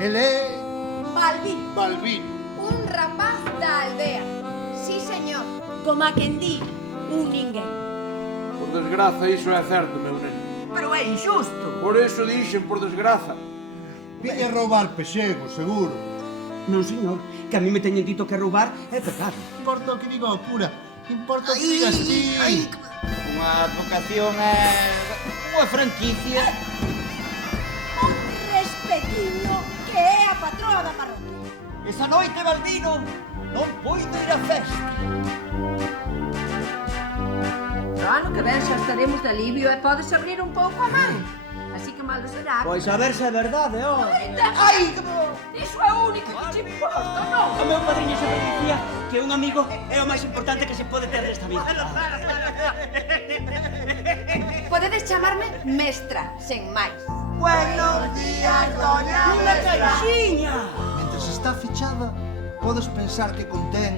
El é... Balbín, Balbín. un rapaz da aldea. Sí, señor. Como a quen di, un ninguén. Por desgraza, iso é certo, meu neno. Pero é injusto. Por iso dixen, por desgraza. Viña roubar pexego, seguro. Non, señor, que a mí me teñen dito que roubar é pecado. Importa o que diga o cura. Importa o que digas ti. Unha advocación é unha franquicia. Un respetiño que é a patroa da parroquia. Esa noite, Balbino, non poido ir á festa. No ano que ven xa estaremos de alivio e podes abrir un pouco a man. Así que malo será. Pois a ver se é verdade, ó. Ai, que me... Iso é o único que te importa, non? O meu padriño sempre dicía que un amigo é o máis importante que se pode ter nesta vida. Podedes chamarme mestra, sen máis. Buenos días, doña Unha caixiña! Mentres está fechada, podes pensar que contén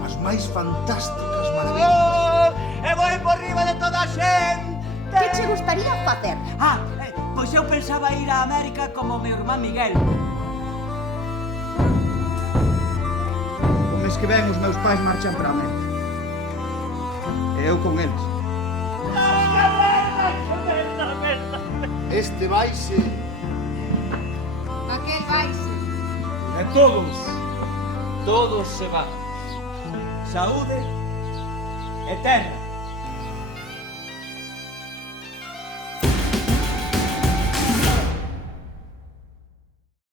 as máis fantásticas maravillas. E voi por riba de toda a xente. Que che gustaría facer? Pois eu pensaba ir a América como o meu irmán Miguel. O mes que ven os meus pais marchan para América. E eu con eles. Este vaise... Aquel vaise. E todos se van. Saúde e terra.